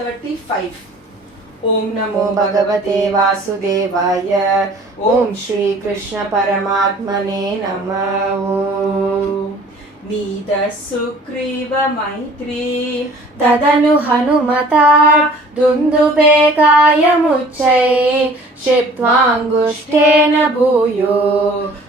35. ओम नमो भगवते वासुदेवाय. ओम श्री कृष्ण परमात्मने नमः. नीतः सुग्रीव मैत्री तदनु हनुमता दुन्दुभेगायमुच्चैः क्षिप्त्वाङ्गुष्ठेन भूयो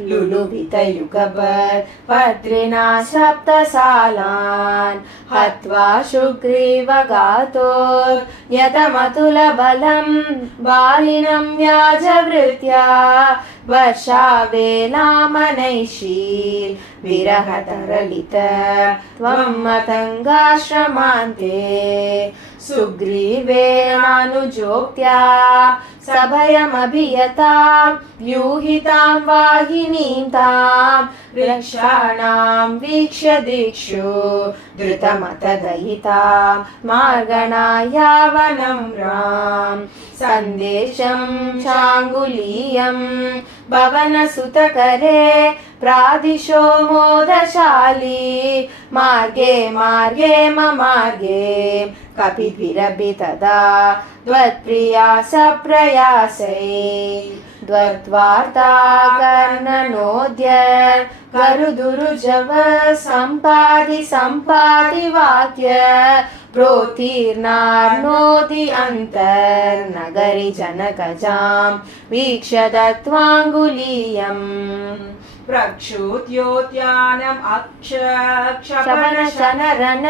लुलुभितयुगपत् पत्रिणा सप्तसालान् हत्वा सुग्रीवघातोऽयतमतुलबलं बालिनं व्याजवृत्या वर्षावेलामनैषील् विरहतरलित त्वं मतङ्गाश्रमान्ते सुग्रीवेणानुजोक्त्या सभयमभियता व्यूहितां वाहिनीं तां वृक्षाणां वीक्ष्य दिक्षु द्रुतमतदयिता मार्गणाया वनं राम सन्देशं चाङ्गुलीयं भवनसुतकरे प्रादिशो मोदशाली मार्गे मार्गे ममार्गे कपिभिरपि तदा द्वत्प्रिया सप्रयासै द्वत्वार्ता कर्णनोद्य करुदुरुजव सम्पादि वाक्य प्रोतीर्णार्नोति अन्तर्नगरि जनकजां वीक्ष्य दत्त्वाङ्गुलीयम् प्रक्षुद्योद्यानम् अक्षक्षपणशनरन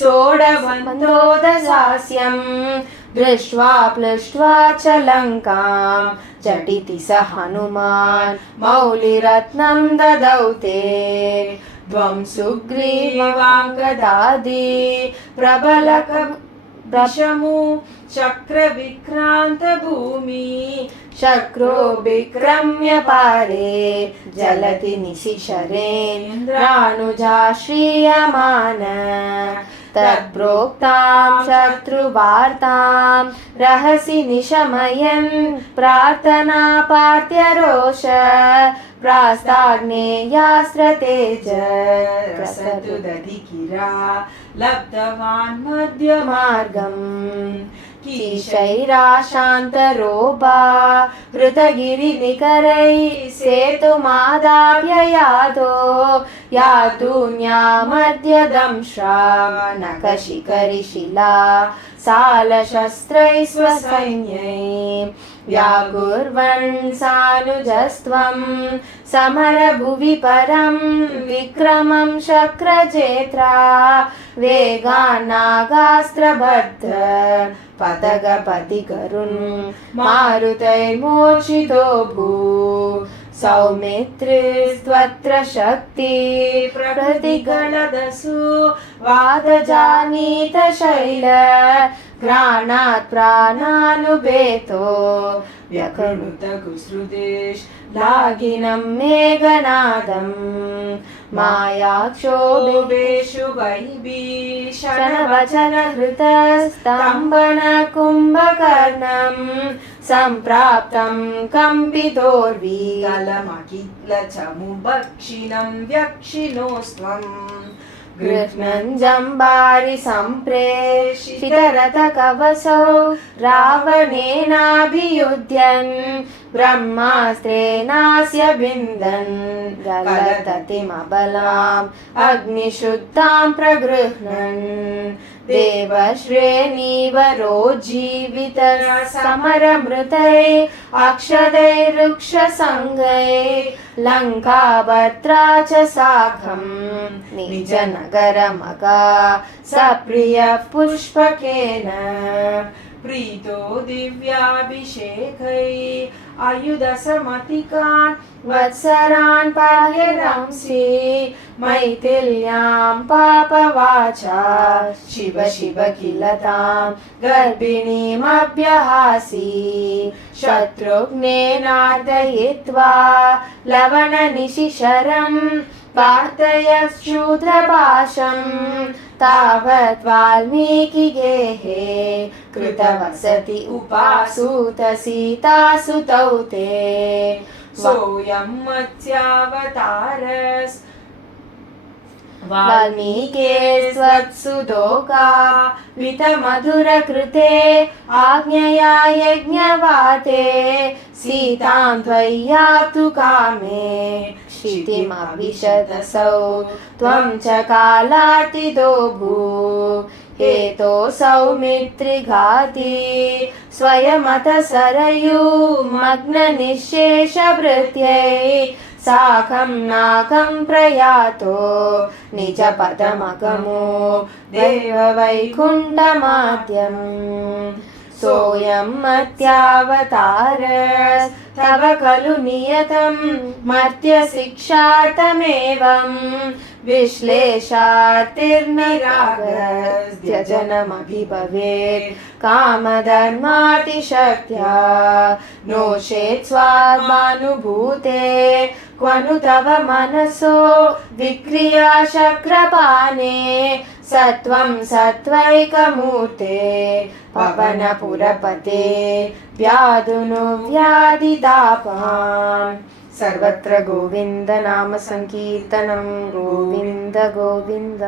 सोढबन्धोदसास्यं दृष्ट्वा प्लुष्ट्वा च लङ्कां झटिति स हनुमान् मौलिरत्नं ददौ ते द्वं सुग्रीवाङ्गदादि प्रबलक दशमु चक्रविक्रान्त भूमि शक्रो विक्रम्य पारे जलति निशिशरेन्द्रानुजाश्रीयमान तत्प्रोक्तां शत्रुवार्तां रहसि निशमयन् प्रार्थना पार्थ्यरोष प्रास्ताग्नेयास्त्रतेज रसतु दधिकिरा लब्धवान् मध्यमार्गम् कीशैराशान्तरोपा हृतगिरिनिकरैः सेतुमादाप्य यातून्यामद्य दंश्रा नखशिखरिशिला सालशस्त्रैः स्वसैन्यैः व्याकुर्वन् सानुजस्त्वं समरभुवि परं विक्रमं शक्रजेत्रा वेगान्नागास्त्रबद्ध पतगपतिकरुन् मारुतैर्मूर्छितो भू सौमित्रिस्त्वत्र शक्ति प्रकृतिगणदसु वादजानीत शैल घ्राणात् प्राणानुबेतो व्यकृणुत कुसृदेश लागिनं मेघनादम् मायाक्षोभेषु वैभीषणवचनहृतस्तम्भन कुम्भकर्णं सम्प्राप्तं कम्पितोर्वीकलमखिलचमुभक्षिणं व्यक्षिणोस्त्वम् गृह्णन् जम्बारि सम्प्रेषितरथकवसौ रावणेनाभियुध्यन् ब्रह्मास्त्रेणास्य बिन्दन् गलततिमबलाम् अग्निशुद्धां प्रगृह्णन् देवश्रेणीवरोज्जीवित समरमृतैः अक्षदैरुक्षसङ्गैः लङ्काभद्रा च साकं निजनगरमगा सप्रियः पुष्पकेन प्रीतो दिव्याभिषेकैः आयुधसमतिकान् वत्सरान् पाह्यरंसि मैथिल्यां पापवाचा शिव शिव किल तां गर्भिणीमभ्यहासि शत्रुघ्नेनार्दयित्वा लवणनिशिशरं पार्थयशूद्रभाषं तावत् वाल्मीकिगेहे कृतवसति उपासूत सीतासुतौ ते सोऽयं मत्स्यावतारस् वाल्मीके स्वत्सुतोका वितमधुरकृते आज्ञया यज्ञवाते सीतां त्वय्याप्तु कामे क्षितिमविशदसौ त्वं च कालार्तितो भू हेतोऽसौ मित्रिघाती स्वयमथ सरयूमग्ननिःशेषभृत्यै साकं नाकं प्रयातो निजपदमगमो देववैकुण्ठमाद्यम् सोऽयं मत्यावतारस्तव खलु नियतं मर्त्यशिक्षार्थमेवं विश्लेषार्तिर्निरागस्त्यजनमभिभवेत् कामधर्मातिशक्त्या नो चेत् स्वात्मानुभूते क्वनु तव मनसो विक्रियाशक्रपाणे सत्वं सत्वैकमूर्ते पवनपुरपते व्याधुनो व्याधितापान् सर्वत्र गोविन्द नाम संकीर्तनं गोविन्द गोविन्द।